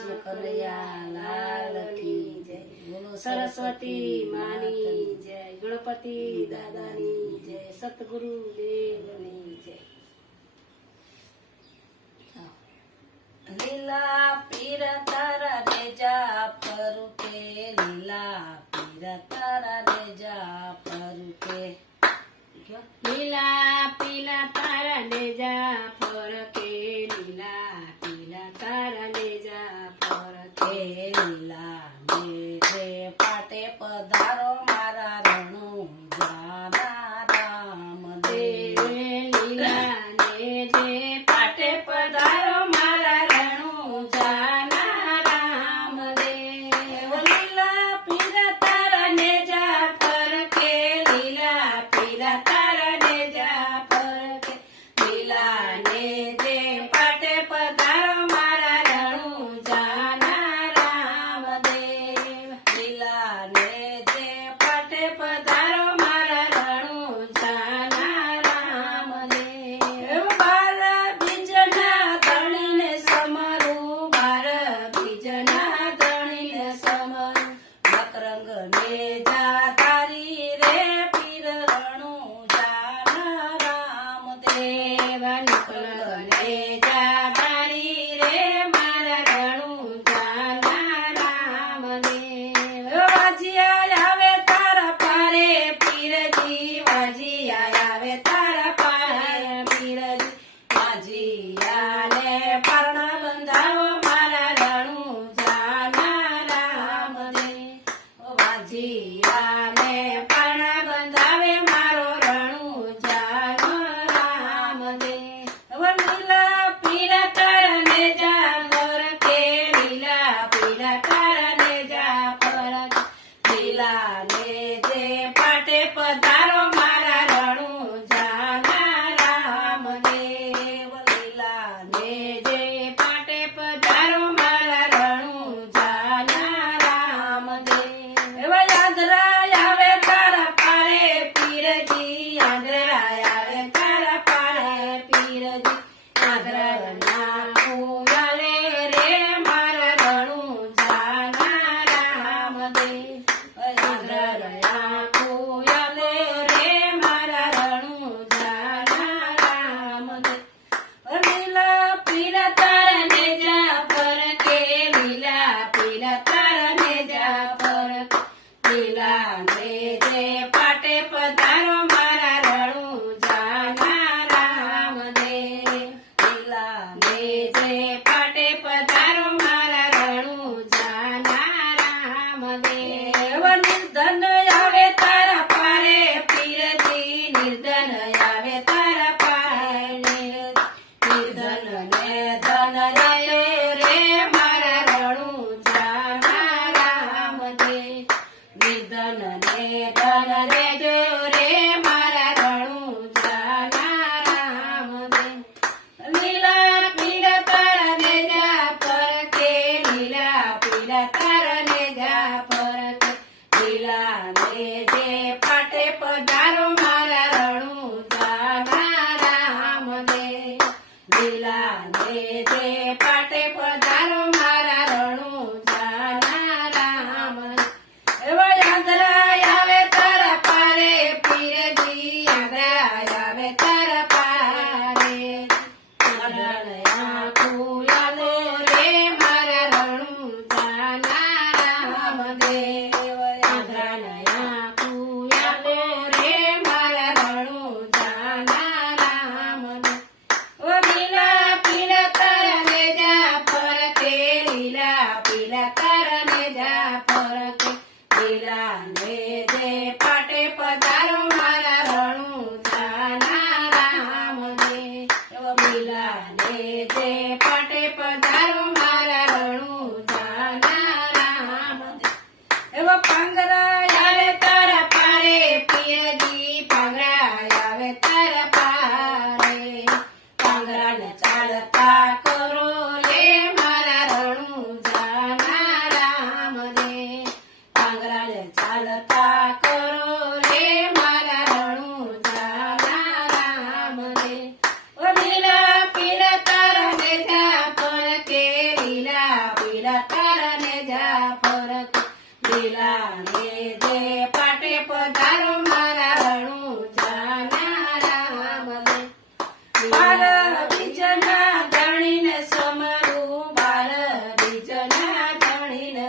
કૃષ્ણ કનૈયા કી જય. સરસ્વતી માની જય. ગણપતિ દાદાની જય. સતગુરુ દેવની જય. લીલા પીર તારા રે જા પરુકે લીલા પીર તારા રે જા લીલા પીલા તારા રે જા લીલા પીલા તારા Hey. જા તારી la cara, no. લીલા ને જે પાટે પધારો, મારા મારા રણુજા ના રામ એવા યાદરા આવે, તારા પારે પીરજી આવે, તારા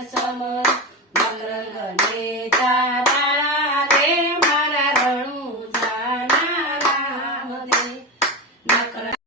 सम मकरंग नेता